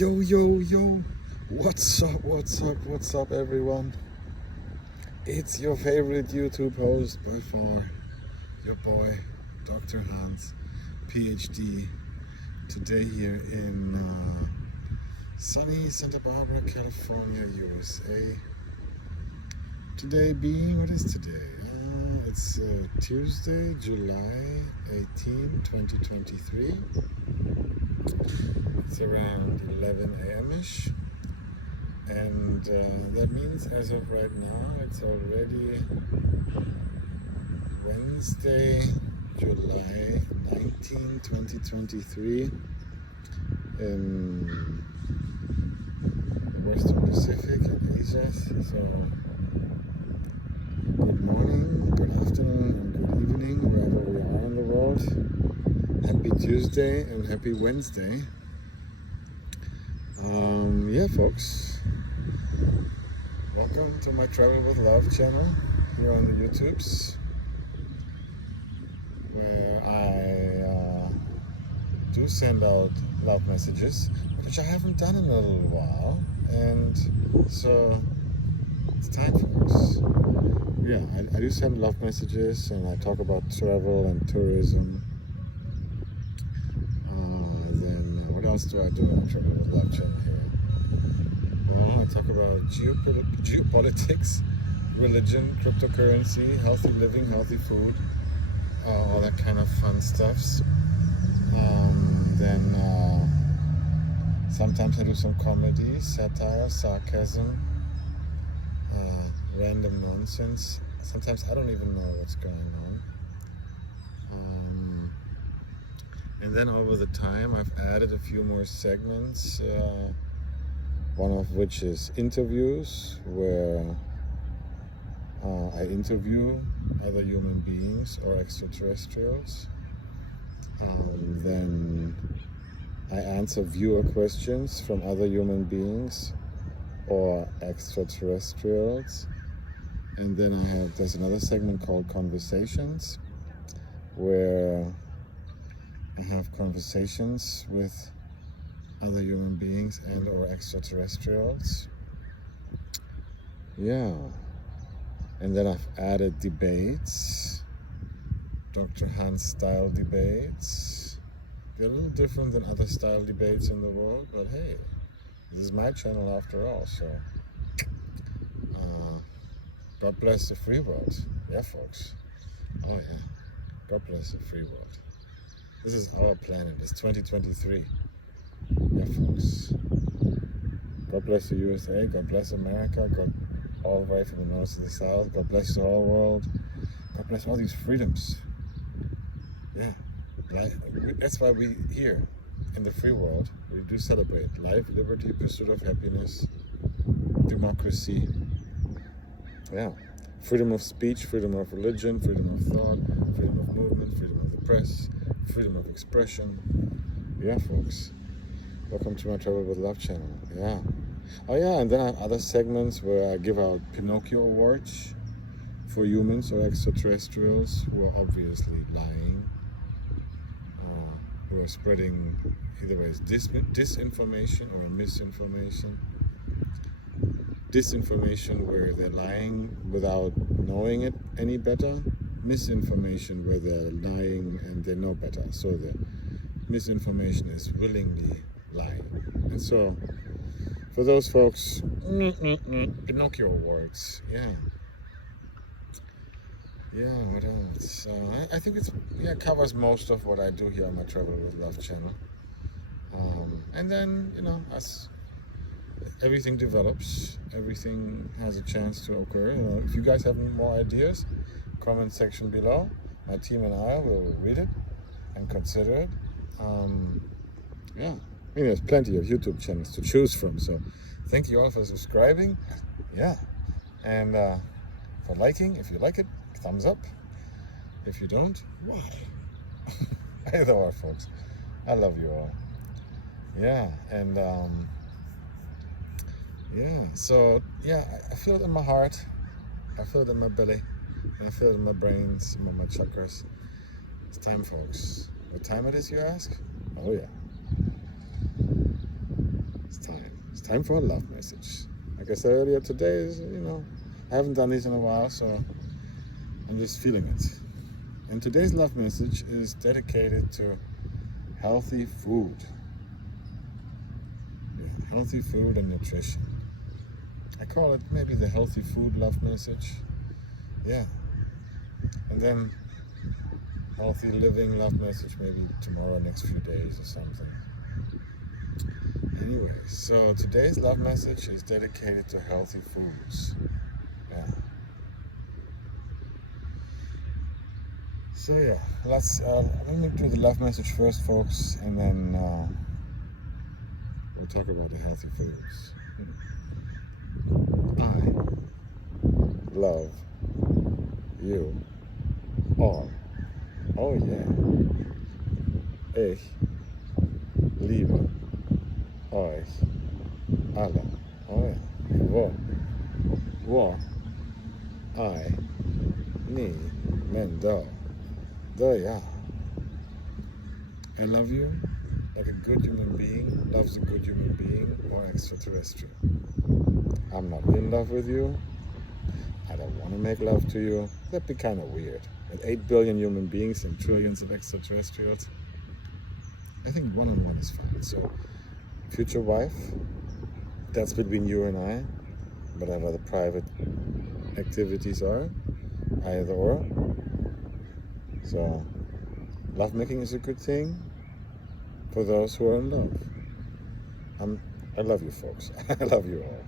Yo, what's up, everyone? It's your favorite YouTube host by far, your boy, Dr. Hans, PhD, today here in sunny Santa Barbara, California, USA. Today being, what is today? It's Tuesday, July 18, 2023. It's around 11 a.m.-ish, and that means as of right now it's already Wednesday, July 19, 2023 in the Western Pacific and Asia. So good morning, good afternoon, and good evening wherever we are in the world. Happy Tuesday and happy Wednesday. Yeah, folks, welcome to my Travel with Love channel here on the YouTubes, where I do send out love messages, which I haven't done in a little while, and so it's time, folks. Yeah, I do send love messages, and I talk about travel and tourism. Then what else do I do on the Travel with Love channel here? Well, I talk about geopolitics, religion, cryptocurrency, healthy living, healthy food, all that kind of fun stuffs. Then sometimes I do some comedy, satire, sarcasm, random nonsense. Sometimes I don't even know what's going on. And then over the time I've added a few more segments, one of which is interviews, where I interview other human beings or extraterrestrials. Then I answer viewer questions from other human beings or extraterrestrials. And then there's another segment called Conversations, where I have conversations with other human beings and or extraterrestrials. Yeah. And then I've added debates, Dr. Hans style debates. They're a little different than other style debates in the world, but hey, this is my channel after all, so God bless the free world. Yeah, folks. Oh yeah. God bless the free world. This is our planet. It's 2023. Yeah, folks. God bless the USA. God bless America. God all the way from the north to the south. God bless the whole world. God bless all these freedoms. Yeah. That's why we here in the free world, we do celebrate life, liberty, pursuit of happiness, democracy. Yeah. Freedom of speech, freedom of religion, freedom of thought, freedom of movement, freedom of the press, freedom of expression. Yeah, folks. Welcome to my Travel with Love channel. Yeah. Oh yeah, and then I have other segments where I give out Pinocchio awards for humans or extraterrestrials who are obviously lying, who are spreading either ways disinformation or misinformation. Disinformation where they're lying without knowing it any better. Misinformation where they're lying and they know better. So the misinformation is willingly lying. And so for those folks, Pinocchio awards. Yeah. Yeah, what else? I think it covers most of what I do here on my Travel with Love channel. And then, as everything develops, everything has a chance to occur. If you guys have more ideas, comment section below. My team and I will read it and consider it. Yeah, there's plenty of YouTube channels to choose from. So thank you all for subscribing. Yeah, and for liking. If you like it, thumbs up. If you don't, why? Either or, folks. I love you all. Yeah, and yeah, so yeah, I feel it in my heart, I feel it in my belly, and I feel it in my brains, in my chakras. It's time, folks. What time it is, you ask? Oh yeah. It's time for a love message. Like I said earlier, today is, I haven't done this in a while, so I'm just feeling it. And today's love message is dedicated to healthy food. Yeah, healthy food and nutrition. I call it maybe the healthy food love message. Yeah. And then healthy living love message maybe tomorrow, next few days or something. Anyway, so today's love message is dedicated to healthy foods. Yeah. So yeah, let me do the love message first, folks, and then we'll talk about the healthy foods. I love you all. Oh yeah. Ich liebe euch alle. Oh yeah. Wo愛你們都. Yeah. I love you like a good human being loves a good human being or extraterrestrial. I'm not in love with you. I don't want to make love to you. That'd be kind of weird. With 8 billion human beings and trillions of extraterrestrials, I think one-on-one is fine. So, future wife, that's between you and I. Whatever the private activities are, either or. So, lovemaking is a good thing for those who are in love. I love you, folks. I love you all.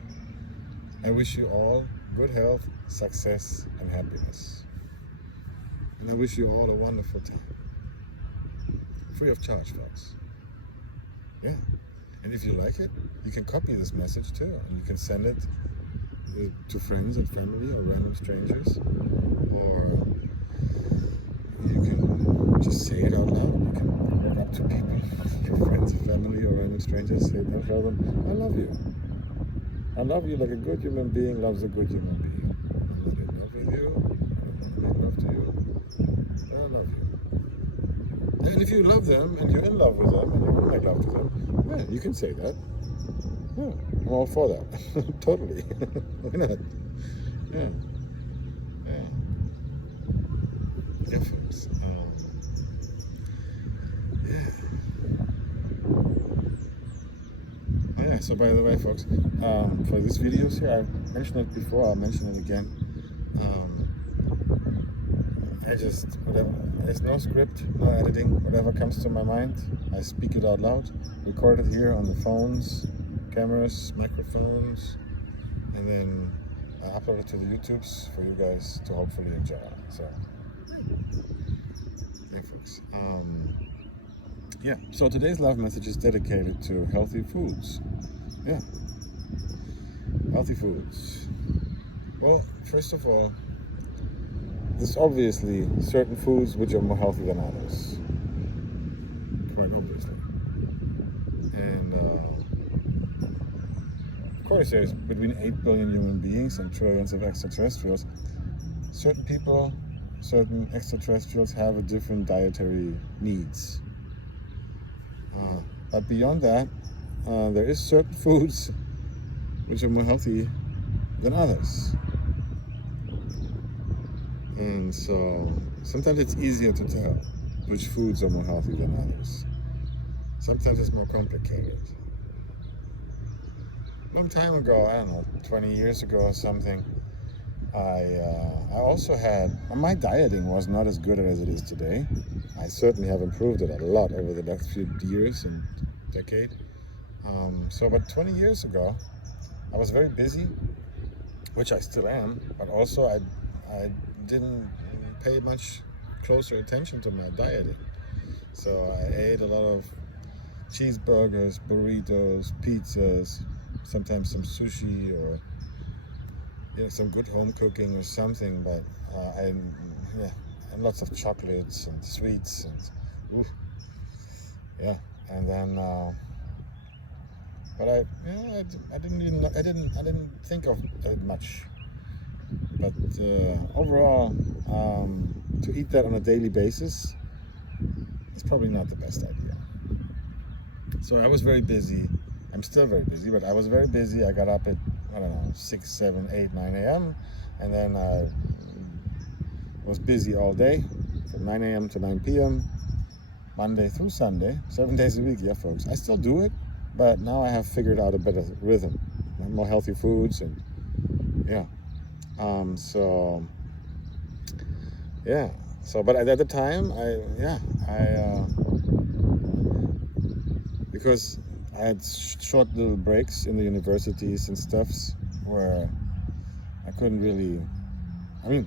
I wish you all good health, success, and happiness. And I wish you all a wonderful time. Free of charge, folks. Yeah. And if you like it, you can copy this message too. And you can send it to friends and family or random strangers. Or you can just say it out loud. You can walk up to people, your friends, family, or random strangers, say it out loud. I love you. I love you like a good human being loves a good human being. I'm not in love with you. I don't make love to you. I love you. And if you love them and you're in love with them and you want to make love to them, yeah, you can say that. Yeah, I'm all for that. Totally. Why not? Yeah. Yeah. Yeah, folks. Yeah. Oh yeah, so by the way, folks, for these videos here, I've mentioned it before, I'll mention it again. There's no script, no editing, whatever comes to my mind, I speak it out loud, record it here on the phones, cameras, microphones, and then I upload it to the YouTubes for you guys to hopefully enjoy. So, yeah, folks. Yeah, so today's love message is dedicated to healthy foods. Yeah, healthy foods. Well, first of all, there's obviously certain foods which are more healthy than others. Quite obviously. And of course, there's between 8 billion human beings and trillions of extraterrestrials. Certain people, certain extraterrestrials have a different dietary needs. But beyond that, there is certain foods which are more healthy than others. And so sometimes it's easier to tell which foods are more healthy than others. Sometimes it's more complicated. A long time ago, I don't know, 20 years ago or something, I also had, my dieting was not as good as it is today. I certainly have improved it a lot over the last few years and decade. But 20 years ago, I was very busy, which I still am, but also I didn't pay much closer attention to my dieting. So I ate a lot of cheeseburgers, burritos, pizzas, sometimes some sushi or some good home cooking or something, but and lots of chocolates and sweets and and then but I didn't think of it much. But overall, to eat that on a daily basis is probably not the best idea. So I was very busy I'm still very busy, but I was very busy. I got up at, 6, 7, 8, 9 a.m. And then I was busy all day from 9 a.m. to 9 p.m. Monday through Sunday, 7 days a week. Yeah, folks. I still do it, but now I have figured out a better rhythm, more healthy foods, and yeah. But at the time, because I had short little breaks in the universities and stuffs where I couldn't really, I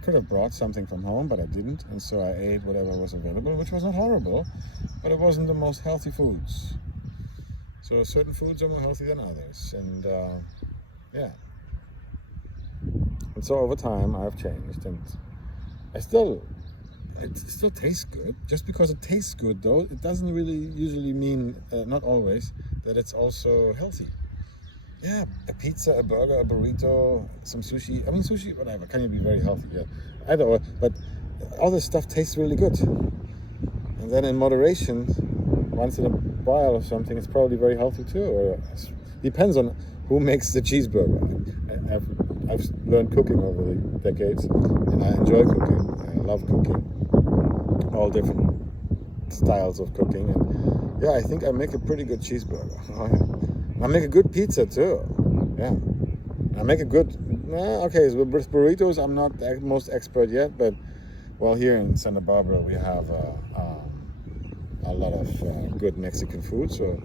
could have brought something from home, but I didn't, and so I ate whatever was available, which was not horrible, but it wasn't the most healthy foods. So certain foods are more healthy than others, and And so over time, I've changed, and it still tastes good. Just because it tastes good, though, it doesn't really usually mean, not always, that it's also healthy. Yeah, a pizza, a burger, a burrito, some sushi. Sushi, whatever, can you be very healthy? Yeah, either or. But all this stuff tastes really good. And then in moderation, once in a while or something, it's probably very healthy too. Or depends on who makes the cheeseburger. I've learned cooking over the decades, and I enjoy cooking. I love cooking, all different styles of cooking. And yeah, I think I make a pretty good cheeseburger. I make a good pizza too. Yeah, I make a good. Okay, so with burritos, I'm not the most expert yet, but well, here in Santa Barbara we have a lot of good Mexican food, so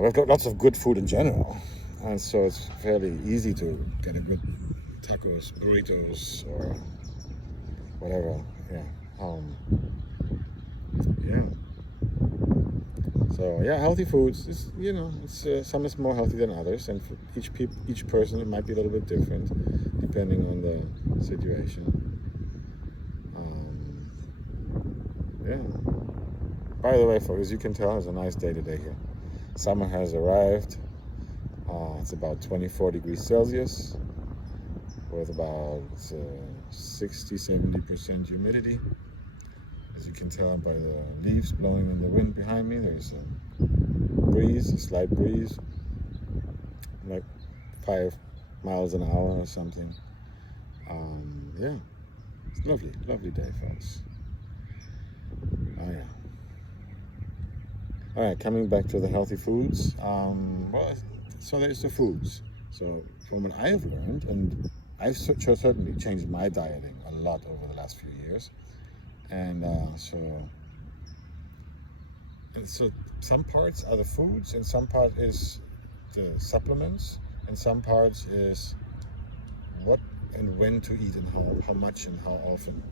we've got lots of good food in general, and so it's fairly easy to get a good tacos, burritos, or whatever. So yeah, healthy foods. It's some is more healthy than others, and for each person it might be a little bit different depending on the situation. By the way, folks, as you can tell, it's a nice day today here. Summer has arrived. It's about 24 degrees Celsius with about 60-70% humidity. As you can tell by the leaves blowing in the wind behind me, there's a slight breeze, like 5 miles an hour or something. It's lovely day, folks. All right, coming back to the healthy foods. So there's the foods. So from what I have learned, and I've certainly changed my dieting a lot over the last few years. And so some parts are the foods, and some part is the supplements, and some parts is what and when to eat, and how much and how often.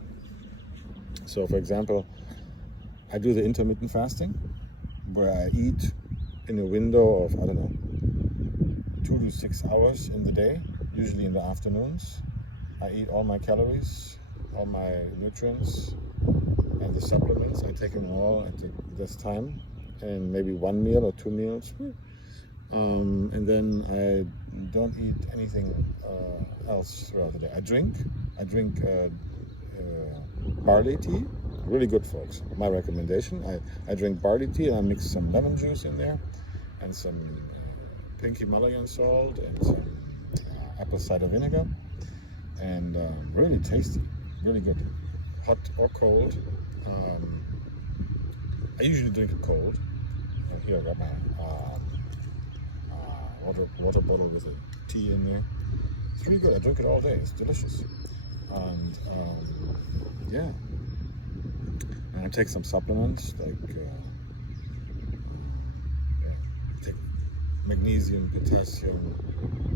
So for example, I do the intermittent fasting, where I eat in a window of, 2 to 6 hours in the day, usually in the afternoons. I eat all my calories, all my nutrients, and the supplements. I take them all at this time, and maybe 1 meal or 2 meals. And then I don't eat anything else throughout the day. I drink barley tea. Really good, folks. My recommendation. I drink barley tea, and I mix some lemon juice in there, and some pink Himalayan salt, and some apple cider vinegar, and really tasty, really good, hot or cold. I usually drink it cold. Here I got my water bottle with a tea in there. It's really good. I drink it all day. It's delicious. And and I take some supplements like take magnesium, potassium,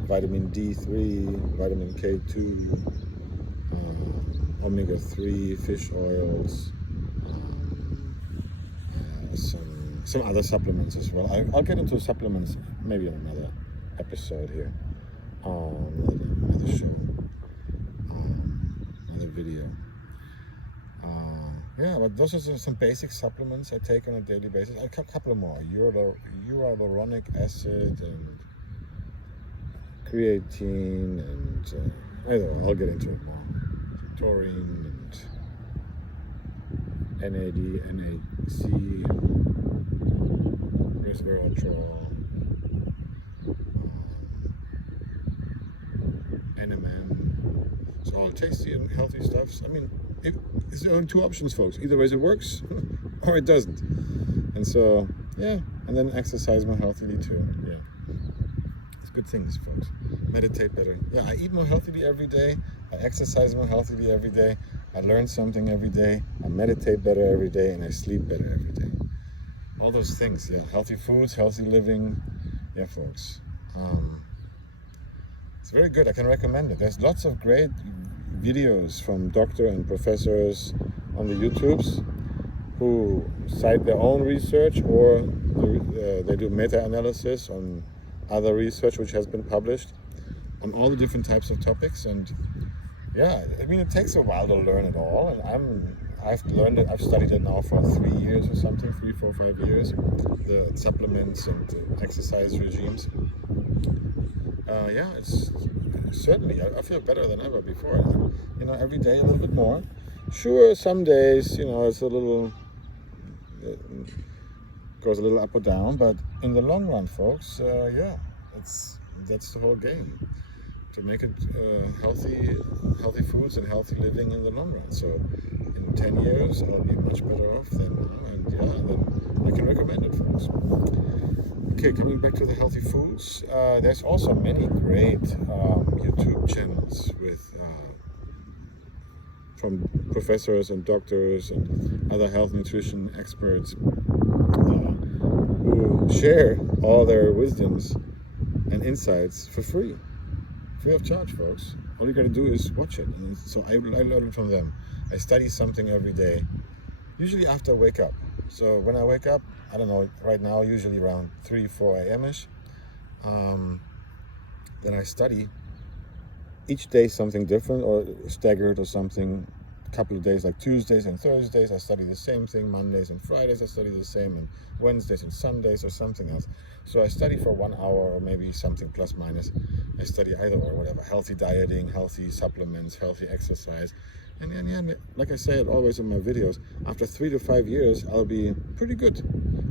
vitamin D3, vitamin K2, omega-3 fish oils, some other supplements as well. I'll get into supplements maybe in another episode here, another show, another video. But those are some basic supplements I take on a daily basis. A couple more: hyaluronic acid and creatine, and I'll get into it more. Taurine and NAD, NAC. There's resveratrol, NMN. It's all tasty and healthy stuff. I mean, it's only two options, folks. Either way it works or it doesn't. And so, yeah. And then exercise more healthily too. Yeah. It's good things, folks. Meditate better. Yeah, I eat more healthily every day. I exercise more healthily every day. I learn something every day. I meditate better every day. And I sleep better every day. All those things, yeah. Healthy foods, healthy living. Yeah, folks. It's very good. I can recommend it. There's lots of great videos from doctors and professors on the YouTubes who cite their own research, or they do meta-analysis on other research which has been published on all the different types of topics. And yeah, I mean, it takes a while to learn it all, and I've learned it. I've studied it now for 3 years or something, 3, 4, 5 years, the supplements and the exercise regimes. Yeah, it's certainly, I feel better than ever before. You know, every day a little bit more. Sure, some days, you know, it's a little, it goes a little up or down, but in the long run, folks, yeah, that's the whole game. To make it healthy foods and healthy living in the long run. So in 10 years, I'll be much better off than now, and yeah, then I can recommend it, folks. Okay, coming back to the healthy foods, there's also many great YouTube channels with from professors and doctors and other health nutrition experts who share all their wisdoms and insights for free of charge, folks. All you gotta do is watch it. And so I learn from them. I study something every day, usually after I wake up. So when I wake up, I don't know, right now, usually around 3, 4 a.m.-ish, then I study each day something different or staggered or something. A couple of days, like Tuesdays and Thursdays, I study the same thing. Mondays and Fridays, I study the same, and Wednesdays and Sundays or something else. So I study for 1 hour or maybe something plus minus. I study either or whatever, healthy dieting, healthy supplements, healthy exercise. And yeah, like I say it always in my videos, after 3 to 5 years, I'll be pretty good.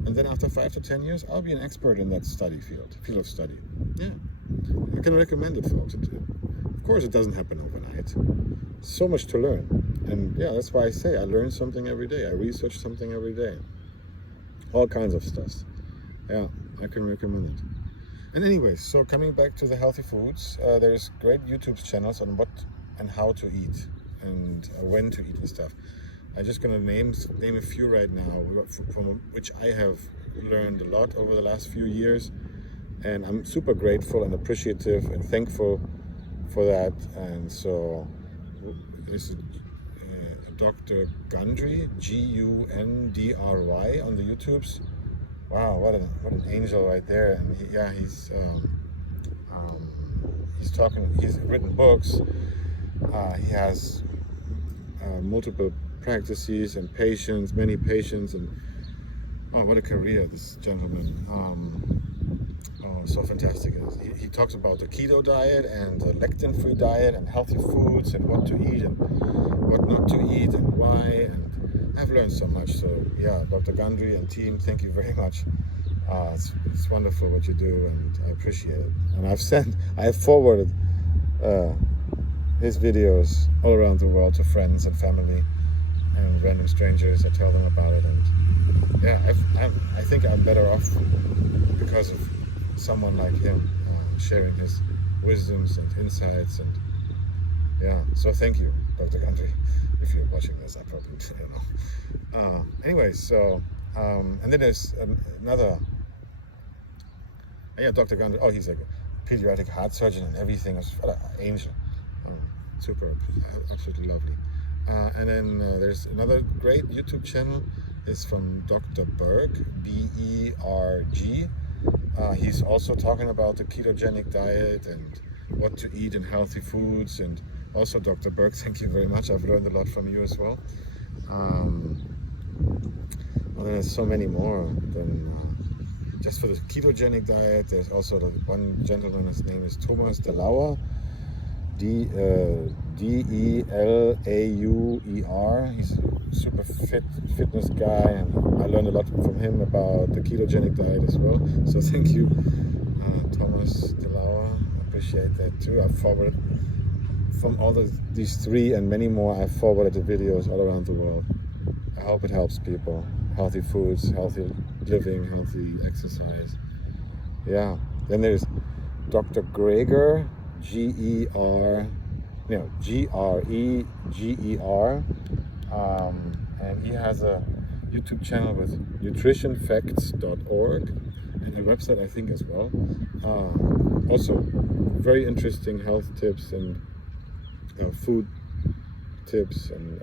And then after 5 to 10 years, I'll be an expert in that field of study. Yeah, I can recommend it, folks. Of course, it doesn't happen overnight. So much to learn. And yeah, that's why I say I learn something every day. I research something every day. All kinds of stuff. Yeah, I can recommend it. And anyways, so coming back to the healthy foods, there's great YouTube channels on what and how to eat and when to eat and stuff. I'm just gonna name a few right now, from which I have learned a lot over the last few years, and I'm super grateful and appreciative and thankful for that. And so there's Dr. Gundry, Gundry, on the YouTubes. Wow, what an angel right there. And he's written books. He has multiple practices and many patients, and oh, what a career, this gentleman. So fantastic. He talks about the keto diet and the lectin-free diet and healthy foods and what to eat and what not to eat and why. And I've learned so much. So yeah, Dr. Gundry and team, thank you very much. It's wonderful what you do, and I appreciate it. And I have forwarded his videos all around the world to friends and family and random strangers. I tell them about it, and yeah, I think I'm better off because of someone like him sharing his wisdoms and insights. And yeah, so thank you, Dr. Gundry. If you're watching this, I probably don't know. Anyways, so and then there's another. Yeah, Dr. Gundry. Oh, he's a pediatric heart surgeon and everything. What an angel. Super, absolutely lovely. And then there's another great YouTube channel. It's from Dr. Berg, B-E-R-G. He's also talking about the ketogenic diet and what to eat and healthy foods. And also, Dr. Berg, thank you very much. I've learned a lot from you as well. Well, there's so many more than just for the ketogenic diet. There's also the one gentleman, his name is Thomas de Lauer. Delauer. He's a super fitness guy, and I learned a lot from him about the ketogenic diet as well. So thank you, Thomas Delauer. I appreciate that too. I've forwarded from all these three and many more. I've forwarded the videos all around the world. I hope it helps people. Healthy foods, healthy living, healthy exercise. Yeah. Then there's Dr. Greger, Greger, and he has a YouTube channel with nutritionfacts.org and a website, I think, as well. Also, very interesting health tips and food tips, and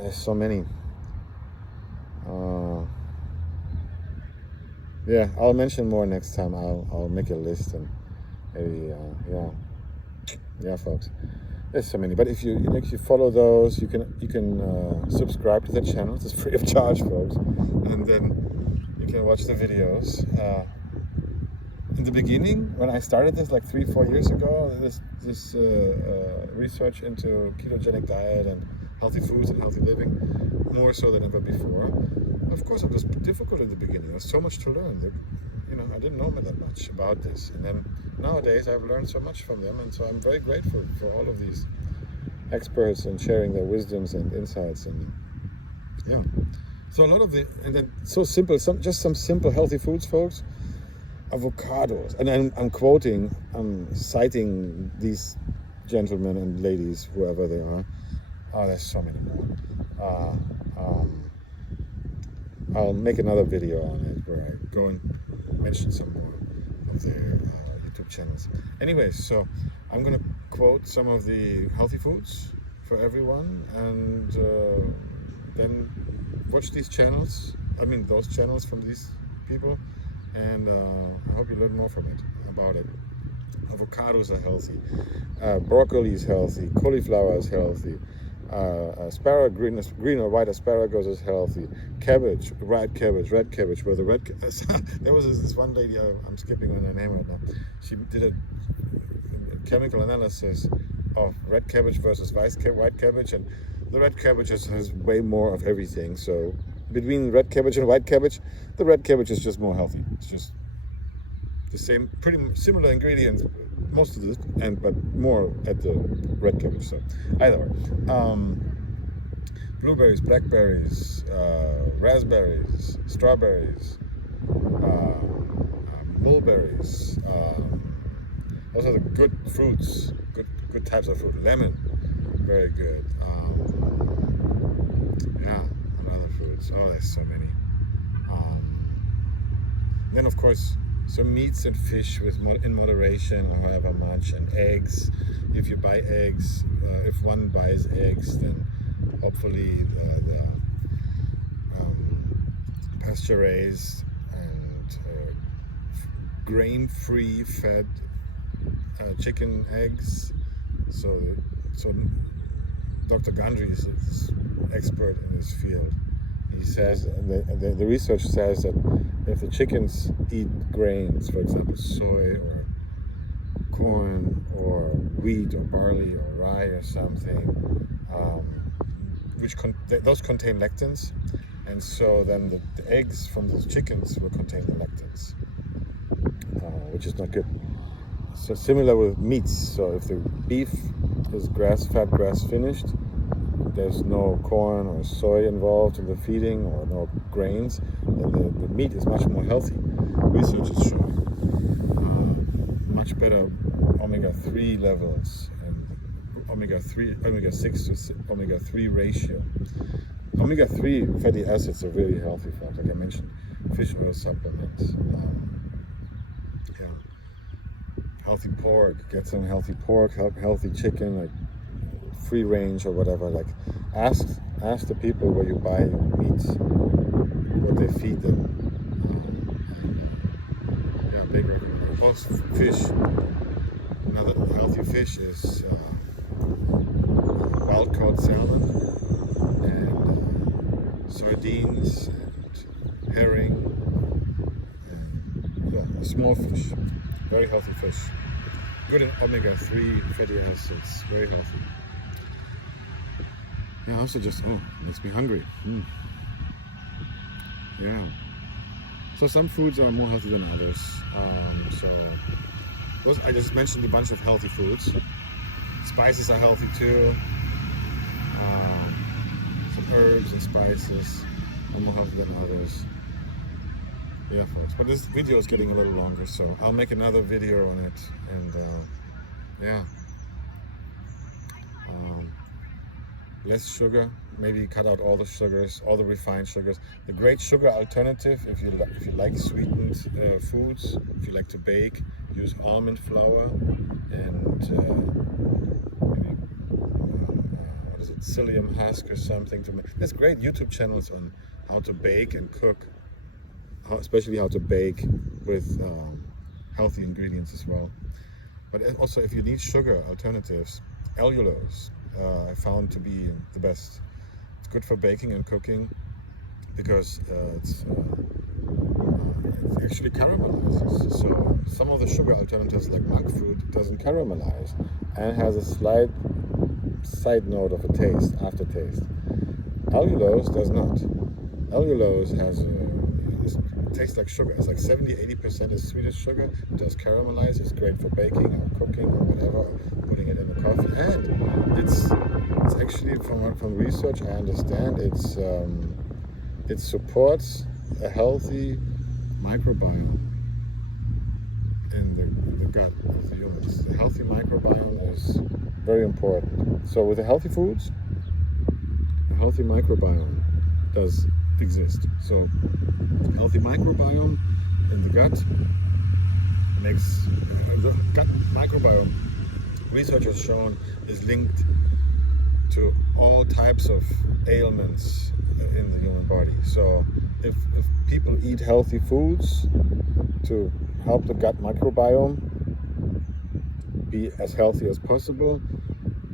there's so many. Yeah, I'll mention more next time. I'll make a list, and maybe yeah, folks. There's so many, but if you follow those, you can subscribe to the channel. It's free of charge, folks, and then you can watch the videos. In the beginning, when I started this like 3-4 years ago, this research into ketogenic diet and healthy foods and healthy living, more so than ever before. Of course, it was difficult in the beginning. There's so much to learn. I didn't know that much about this, and then nowadays I've learned so much from them, and so I'm very grateful for all of these experts and sharing their wisdoms and insights. And yeah, so a lot of and then so simple, just some simple healthy foods, folks. Avocados, and I'm citing these gentlemen and ladies, whoever they are. Oh, there's so many more. I'll make another video on it where I go and mention some more of their YouTube channels. Anyways, so I'm gonna quote some of the healthy foods for everyone, and then watch these channels. Those channels from these people, and I hope you learn more from it about it. Avocados are healthy. Broccoli is healthy. Cauliflower is healthy. Asparagus, green or white asparagus is healthy. Cabbage, red cabbage. Where the there was this one lady, I'm skipping on her name right now. She did a chemical analysis of red cabbage versus white cabbage, and the red cabbage has way more of everything. So between red cabbage and white cabbage, the red cabbage is just more healthy. It's just the same, pretty similar ingredients, most of this, but more at the red cabbage. So either way, blueberries, blackberries, raspberries, strawberries, mulberries. Those are the good fruits, good types of fruit. Lemon, very good. Other fruits. Oh, there's so many. Then of course, some meats and fish in moderation, or however much, and eggs. If you buy eggs, if one buys eggs, then hopefully the pasture-raised and grain-free fed chicken eggs. So Dr. Gundry is an expert in this field. He says, the research says that if the chickens eat grains, for example, soy or corn or wheat or barley or rye or something, those contain lectins, and so then the eggs from those chickens will contain the lectins, which is not good. So similar with meats. So if the beef is grass-fed, grass-finished, there's no corn or soy involved in the feeding, or no grains, then the meat is much more healthy. Research is showing much better omega-3 levels and omega-6 to omega-3 ratio. Omega-3 fatty acids are really healthy for us. Like I mentioned, fish oil supplements. Healthy pork. Get some healthy pork. Healthy chicken, like free range or whatever. Like ask the people where you buy your meats what they feed them. Big recommendation. Also, fish. Another healthy fish is wild caught salmon and sardines and herring and small fish. Very healthy fish. good in omega-3 fatty acids, very healthy. Yeah, also just, makes me hungry. Yeah. So some foods are more healthy than others. I just mentioned a bunch of healthy foods. Spices are healthy too. Some herbs and spices are more healthy than others. Yeah, folks. But this video is getting a little longer, so I'll make another video on it. And yeah. Less sugar. Maybe cut out all the sugars, all the refined sugars. The great sugar alternative, if you like sweetened foods, if you like to bake, use almond flour and maybe what is it, psyllium husk or something to make. There's great YouTube channels on how to bake and cook, especially how to bake with healthy ingredients as well. But also, if you need sugar alternatives, allulose I found to be the best. It's good for baking and cooking because it actually caramelizes. So some of the sugar alternatives like monk fruit doesn't caramelize and has a slight side note of a taste, aftertaste. Allulose does not. Allulose it tastes like sugar. It's like 70-80% is sweet as sugar. It does caramelize. It's great for baking or cooking or whatever, putting it in the coffee. And it's actually, from research I understand, it supports a healthy microbiome in the gut of the humans. The healthy microbiome is very important. So with the healthy foods, a healthy microbiome does exist. So healthy microbiome in the gut makes the gut microbiome, research has shown, is linked to all types of ailments in the human body. So if people eat healthy foods to help the gut microbiome be as healthy as possible,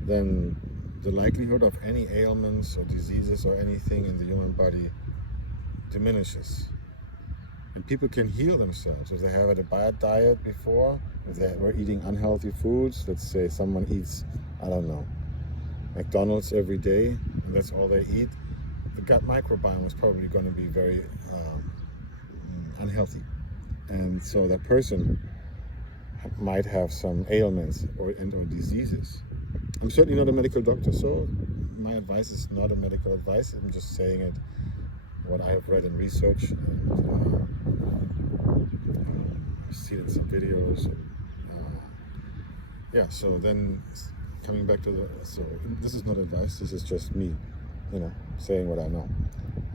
then the likelihood of any ailments or diseases or anything in the human body diminishes. And people can heal themselves if they have had a bad diet before, if they were eating unhealthy foods. Let's say someone eats, I don't know, McDonald's every day, and that's all they eat. The gut microbiome is probably going to be very unhealthy. And so that person might have some ailments or diseases. I'm certainly not a medical doctor, so my advice is not a medical advice. I'm just saying it, what I have read in research, and I've seen in some videos. And, yeah, so then coming back to so this is not advice, this is just me, saying what I know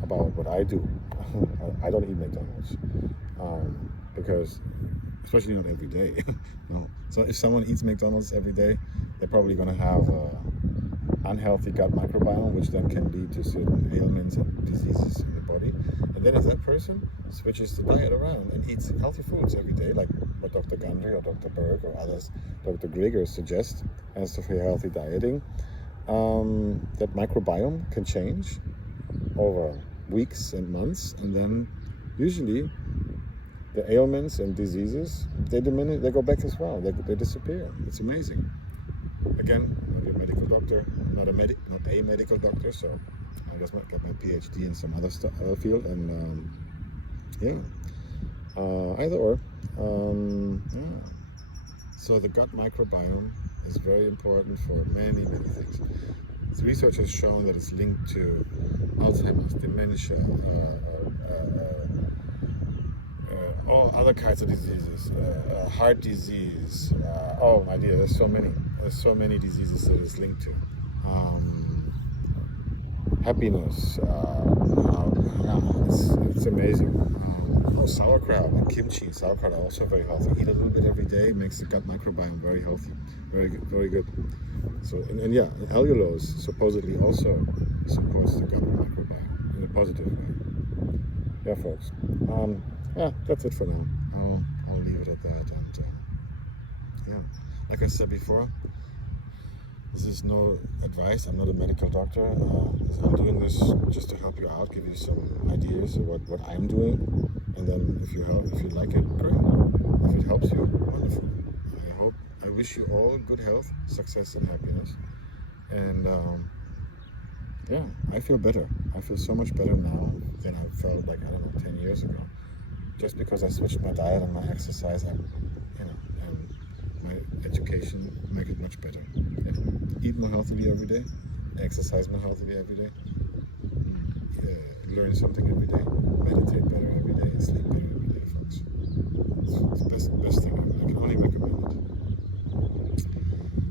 about what I do. I don't eat McDonald's, because, especially not every day, no. So if someone eats McDonald's every day, they're probably going to have unhealthy gut microbiome, which then can lead to certain ailments and diseases in the body. And then if that person switches the diet around and eats healthy foods every day, like what Dr. Gundry or Dr. Berg or others, Dr. Grieger suggest as for healthy dieting, that microbiome can change over weeks and months, and then usually the ailments and diseases, they diminish, they go back as well, they disappear. It's amazing. Again, I'm not a medical doctor, not a medical doctor, so I just might get my PhD in some other field, and either or. Yeah. So the gut microbiome is very important for many things. The research has shown that it's linked to Alzheimer's, dementia, all other kinds of diseases, heart disease. Oh my dear, there's so many diseases that it's linked to. Happiness. It's amazing. Sauerkraut and kimchi. Sauerkraut are also very healthy. Eat a little bit every day, makes the gut microbiome very healthy. Very good, very good. So, and yeah, allulose supposedly also supports the gut microbiome in a positive way. Yeah, folks. Yeah, that's it for now. I'll leave it at that. And yeah, like I said before, this is no advice. I'm not a medical doctor. I'm doing this just to help you out, give you some ideas of what I'm doing. And then if you like it, great. If it helps you, wonderful. I hope I wish you all good health, success, and happiness. And yeah, I feel better. I feel so much better now than I felt like, I don't know, 10 years ago. Just because I switched my diet and my exercise and my education make it much better. Eat more healthily every day, exercise more healthily every day, learn something every day, meditate better every day, and sleep better every day, folks. It's the best thing ever. I can only recommend it.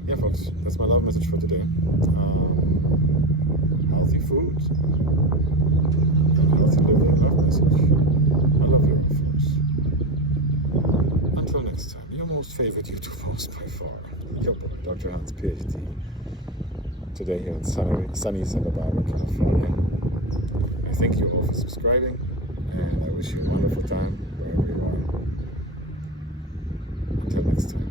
Yeah, folks, that's my love message for today. Healthy food, and healthy living, love message. I love you all, folks. Until next time, your most favorite YouTube host by far, your boy, Dr. Hans, PhD. Today here in sunny Santa Barbara, California. I thank you all for subscribing, and I wish you a wonderful time wherever you are. Until next time.